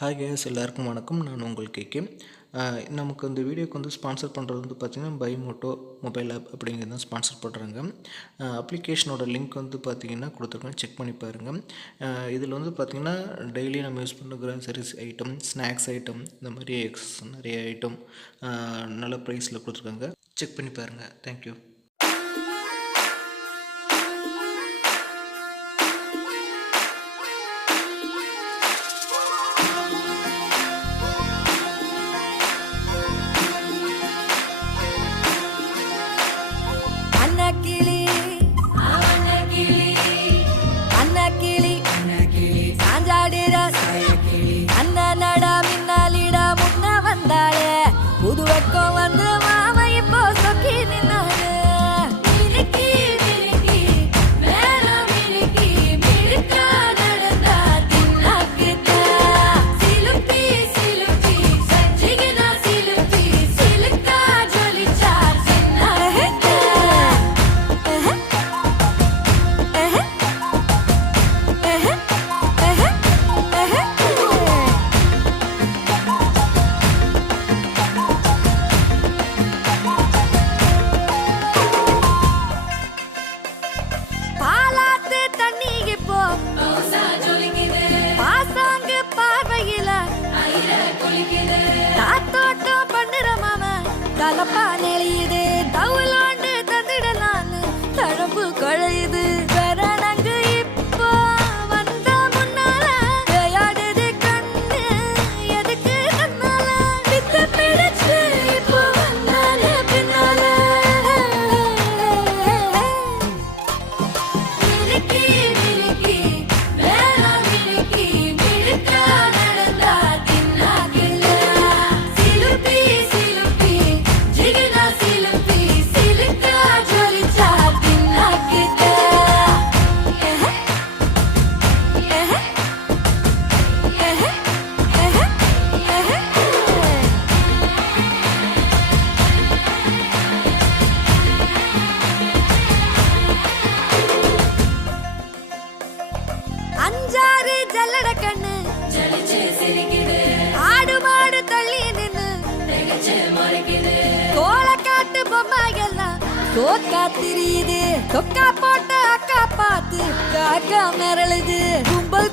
Hi guys, எல்லாருக்கும் வணக்கம். நான் உங்கள் கேகே. நமக்கு இந்த வீடியோக்கு ஸ்பான்சர் பண்ணுறது பார்த்திங்கன்னா பைமோட்டோ மொபைல் ஆப் அப்படிங்கிறது தான் ஸ்பான்சர் பண்ணுறாங்க. அப்ளிகேஷனோட லிங்க் பார்த்திங்கன்னா கொடுத்துருக்கேன், செக் பண்ணி பாருங்கள். இதில் பார்த்திங்கன்னா டெய்லி நம்ம யூஸ் பண்ணுற கிராசரிஸ் ஐட்டம், ஸ்நாக்ஸ் ஐட்டம், இந்த மாதிரி நிறைய ஐட்டம் நல்ல ப்ரைஸில் கொடுத்துருக்காங்க. செக் பண்ணி பாருங்கள். தேங்க்யூ. புதுவக்கம் வந்து மாமா இப்போ சொக்கி நின்னாரு. தலப்பா நெளியுது, தவுலாண்டு தந்திடலான்னு தழம்பு குழையுது. பெறனங்கு இப்போ வந்த முன்னால விளையாடுது கண்ணு எதுக்கு தன்னால வித்து பிடிச்சு இப்போ வந்தால பின்னால மினுக்கி மினுக்கி வேணா மினுக்கி மினுக்கா நடந்தா தின்னாகில்ல சிலுப்பி அஞ்சாறு ஜல்லட கண்ணு ஆடு மாடு தள்ளி நின்னு கோலக்காட்டு பொம்மைகள்லாம் தோக்கா திரியுது. தொக்கா போட்ட அக்கா பார்த்து காக்கா மிரளுது. கும்பல்